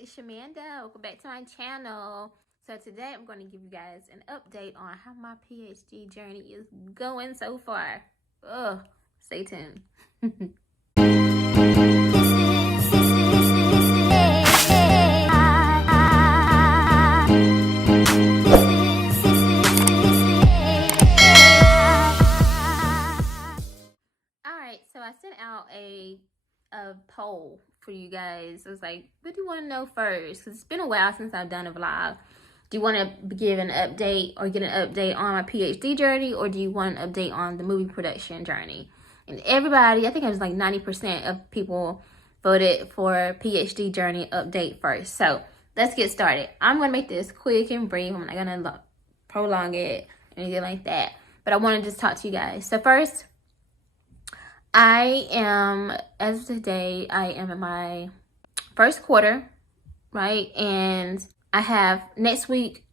it's Shamanda. Welcome back to my channel. So today I'm going to give you guys an update on how my PhD journey is going so far. Stay tuned. Alright, so I sent out a poll for you guys. I was like, what do you want to know first? Because it's been a while since I've done a vlog. Do you want to give an update or get an update on my PhD journey, or do you want an update on the movie production journey? And everybody, I think it was like 90% of people voted for PhD journey update first. So let's get started. I'm going to make this quick and brief. I'm not going to prolong it or anything like that. But I want to just talk to you guys. So first, I am, as of today, I am in my first quarter, right? And I have, next week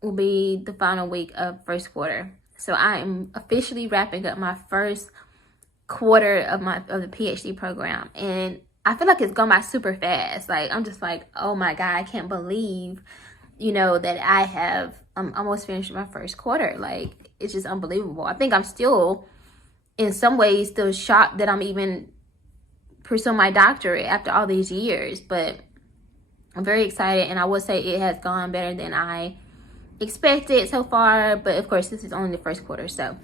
will be the final week of first quarter. So I am officially wrapping up my first quarter of the PhD program. And I feel like it's gone by super fast. Like, I'm just like, oh my God, I can't believe, that I'm almost finished my first quarter. Like, it's just unbelievable. I think I'm still, in some ways, still shocked that I'm even pursuing my doctorate after all these years. But I'm very excited, and I will say it has gone better than I expected so far. But of course, this is only the first quarter. So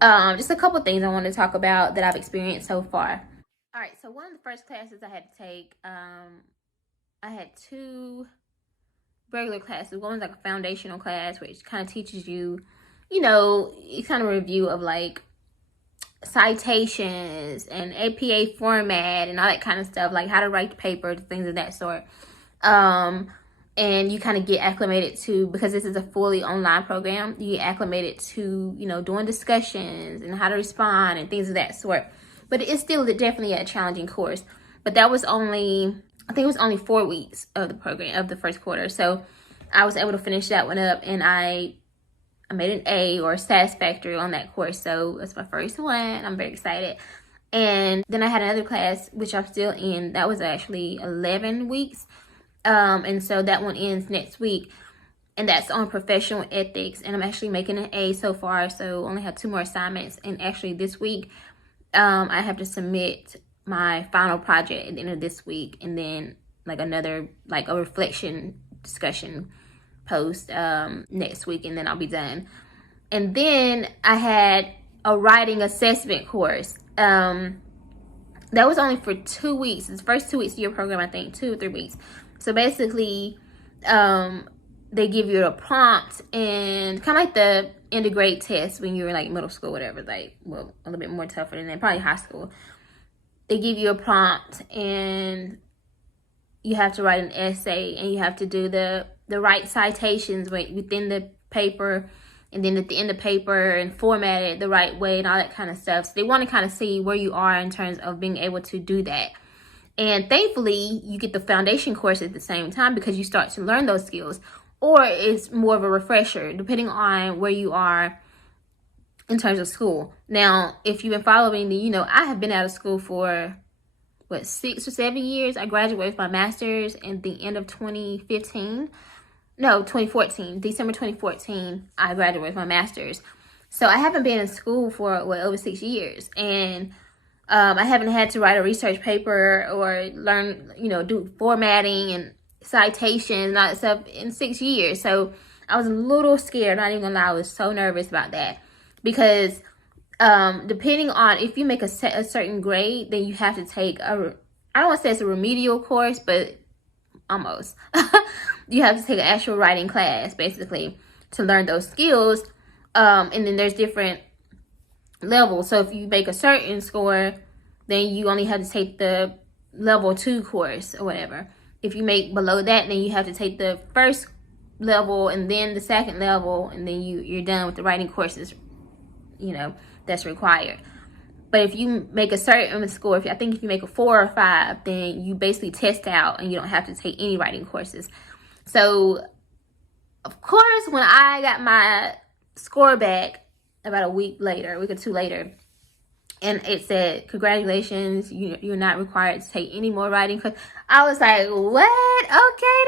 just a couple things I want to talk about that I've experienced so far. All right, so one of the first classes I had to take, I had two regular classes. One was like a foundational class, which kind of teaches you, it's kind of a review of like citations and APA format and all that kind of stuff, like how to write papers, things of that sort. And you kind of get acclimated to, because this is a fully online program, you get acclimated to, doing discussions and how to respond and things of that sort. But it's still definitely a challenging course. But that was only, I think it was only 4 weeks of the program, of the first quarter. So I was able to finish that one up, and I made an A, or satisfactory, on that course. So it's my first one. I'm very excited. And then I had another class, which I'm still in. That was actually 11 weeks. And so that one ends next week. And that's on professional ethics. And I'm actually making an A so far. So only have 2 more assignments. And actually this week, I have to submit my final project at the end of this week. And then like another, like a reflection discussion post next week, and then I'll be done. And then I had a writing assessment course that was only for 2 weeks. It's the first 2 weeks of your program, I think, 2 or 3 weeks. So basically they give you a prompt, and kind of like the end of grade test when you were like middle school, whatever, like, well, a little bit more tougher than that, probably high school. They give you a prompt, and you have to write an essay, and you have to do the right citations within the paper, and then at the end of the paper, and format it the right way and all that kind of stuff. So they want to kind of see where you are in terms of being able to do that. And thankfully, you get the foundation course at the same time, because you start to learn those skills. Or it's more of a refresher, depending on where you are in terms of school. Now, if you've been following me, I have been out of school for 6 or 7 years. I graduated with my master's at the end of 2014. December 2014, I graduated with my master's. So I haven't been in school for over 6 years. And I haven't had to write a research paper or learn, do formatting and citations and all that stuff in 6 years. So I was a little scared, not even gonna lie. I was so nervous about that, because depending on if you make a certain grade, then you have to take I don't want to say it's a remedial course, but almost. You have to take an actual writing class, basically, to learn those skills. And then there's different levels. So if you make a certain score, then you only have to take the level 2 course or whatever. If you make below that, then you have to take the first level and then the second level, and then you're done with the writing courses, that's required. But if you make a certain score, I think if you make a 4 or 5, then you basically test out and you don't have to take any writing courses. So, of course, when I got my score back about a week or 2 later, and it said, congratulations, you're not required to take any more writing courses. I was like, what? Okay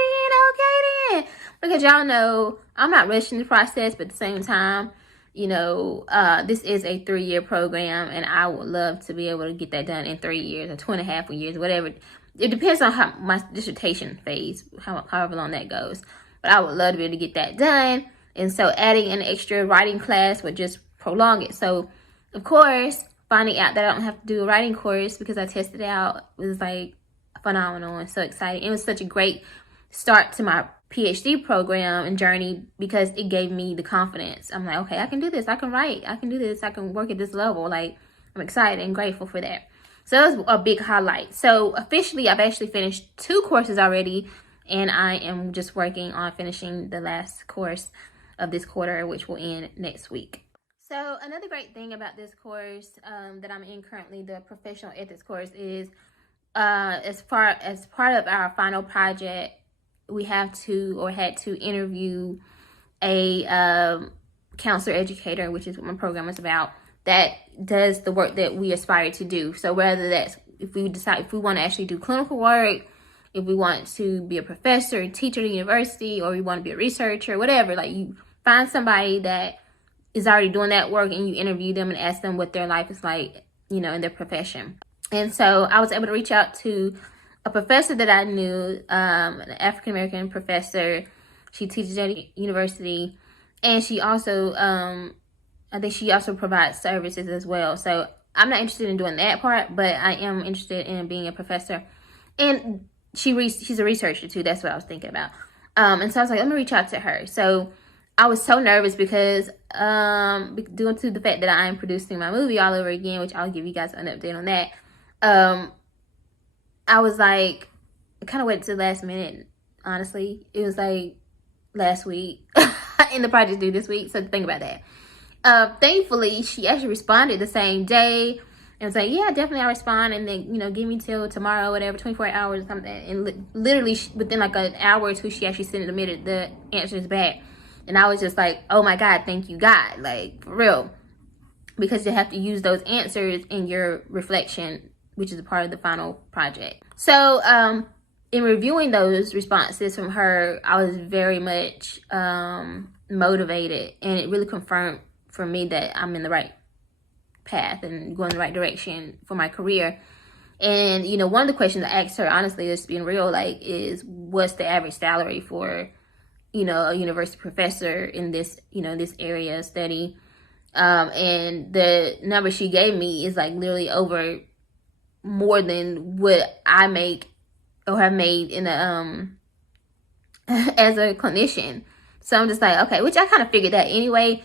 then. Because y'all know, I'm not rushing the process, but at the same time, this is a 3-year program, and I would love to be able to get that done in 3 years or 2.5 years, whatever. It depends on how my dissertation phase, however long that goes. But I would love to be able to get that done. And so adding an extra writing class would just prolong it. So, of course, finding out that I don't have to do a writing course because I tested it out was like phenomenal and so exciting. It was such a great start to my PhD program and journey because it gave me the confidence. I'm like, okay, I can do this. I can write. I can do this. I can work at this level. Like, I'm excited and grateful for that. So that was a big highlight. So officially, I've actually finished 2 courses already, and I am just working on finishing the last course of this quarter, which will end next week. So another great thing about this course that I'm in currently, the professional ethics course, is as part of our final project, we had to interview a counselor educator, which is what my program is about, that does the work that we aspire to do. So whether that's if we want to actually do clinical work, if we want to be a professor, a teacher at a university, or we want to be a researcher, whatever, like you find somebody that is already doing that work and you interview them and ask them what their life is like, in their profession. And so I was able to reach out to a professor that I knew, an African-American professor. She teaches at a university, and she also, I think she also provides services as well. So I'm not interested in doing that part, but I am interested in being a professor. And she's a researcher too. That's what I was thinking about. And so I was like, let me reach out to her. So I was so nervous because due to the fact that I am producing my movie all over again, which I'll give you guys an update on that. I was like, I kind of waited to the last minute, honestly. It was like last week and the project due this week. So think about that. Thankfully, she actually responded the same day and was like, yeah, definitely I'll respond. And then, give me till tomorrow, whatever, 24 hours or something. And literally within like an hour or two, she actually sent the answers back. And I was just like, oh my God, thank you, God. Like, for real. Because you have to use those answers in your reflection, which is a part of the final project. So, in reviewing those responses from her, I was very much motivated. And it really confirmed for me that I'm in the right path and going in the right direction for my career. And, one of the questions I asked her, honestly, just being real, like, is what's the average salary for a university professor in this, this area of study. And the number she gave me is like literally over more than what I make or have made in a, as a clinician. So I'm just like, okay, which I kind of figured that anyway.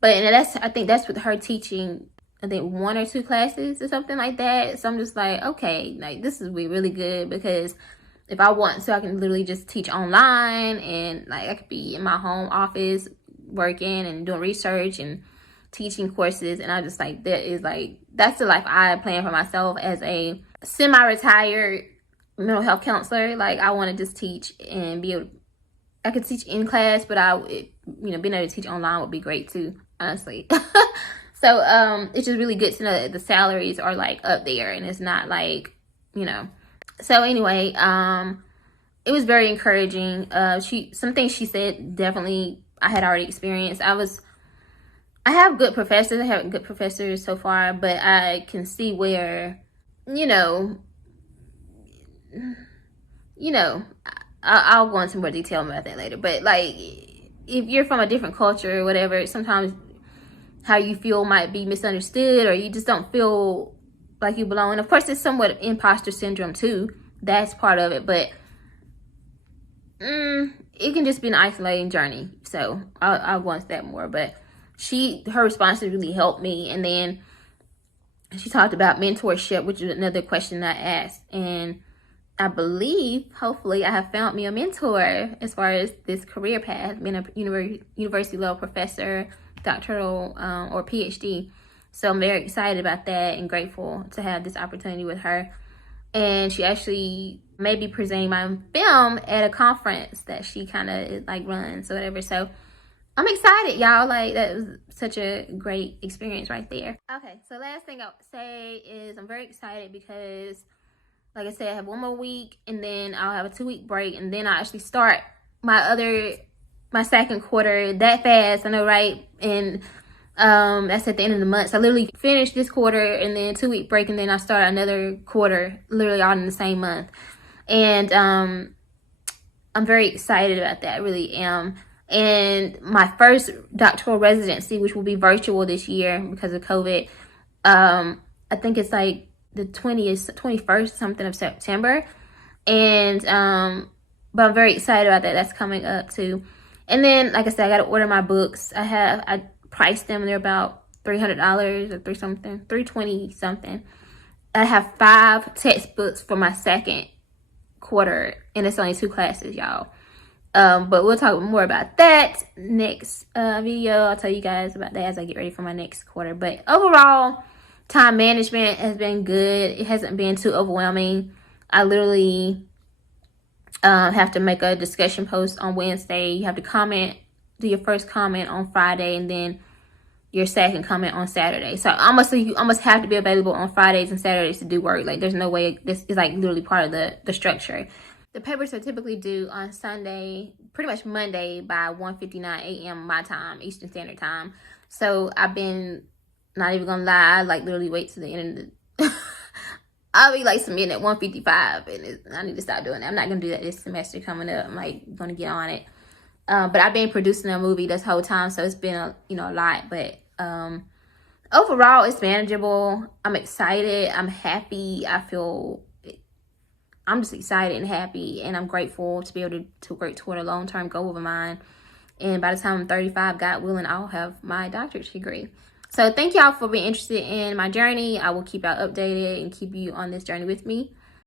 But I think that's with her teaching, I think 1 or 2 classes or something like that. So I'm just like, okay, like this is really good because if I want to, I can literally just teach online, and like I could be in my home office working and doing research and teaching courses. And I just like, that's the life I plan for myself as a semi-retired mental health counselor. Like I want to just teach and be able to, I could teach in class, but being able to teach online would be great too, honestly. So it's just really good to know that the salaries are like up there and it's not like, So anyway, it was very encouraging. Some things she said definitely I had already experienced. I have good professors. I have good professors so far, but I can see where, I'll go into more detail about that later. But like, if you're from a different culture or whatever, sometimes how you feel might be misunderstood, or you just don't feel like you belong. And of course, it's somewhat imposter syndrome too. That's part of it, but it can just be an isolating journey. So I'll go into that more. But her responses really helped me. And then she talked about mentorship, which is another question I asked. And I believe, hopefully, I have found me a mentor as far as this career path, being a university level professor, doctoral, or PhD. So I'm very excited about that and grateful to have this opportunity with her. And she actually may be presenting my film at a conference that she kind of like runs or whatever. So I'm excited, y'all. Like, that was such a great experience right there. Okay, so last thing I would say is I'm very excited because, like I said, I have 1 more week, and then I'll have a 2-week break, and then I'll actually start my second quarter that fast. I know, right? And that's at the end of the month. So I literally finished this quarter, and then 2-week break, and then I start another quarter, literally all in the same month. And I'm very excited about that. I really am. And my first doctoral residency, which will be virtual this year because of COVID, I think it's like the 21st something of September. And but I'm very excited about that. That's coming up too. And then, like I said, I got to order my books. I priced them. They're about $300 or $320 something. I have 5 textbooks for my second quarter, and it's only 2 classes, y'all. But we'll talk more about that next video. I'll tell you guys about that as I get ready for my next quarter. But overall, time management has been good. It hasn't been too overwhelming. I literally have to make a discussion post on Wednesday. You have to do your first comment on Friday, and then your second comment on Saturday. So you almost have to be available on Fridays and Saturdays to do work. Like, there's no way. This is like literally part of the structure. The papers are typically due on Sunday, pretty much Monday by 1:59 a.m. my time, Eastern Standard Time. So I've been, not even gonna lie, I like literally wait to the end of the I'll be like submitting at 1:55, and I need to stop doing that. I'm not gonna do that this semester coming up. I'm like gonna get on it. But I've been producing a movie this whole time, so it's been a lot. But overall, it's manageable. I'm excited. I'm happy. I'm just excited and happy, and I'm grateful to be able to work toward a long-term goal of mine. And by the time I'm 35, God willing, I'll have my doctorate degree. So thank y'all for being interested in my journey. I will keep y'all updated and keep you on this journey with me.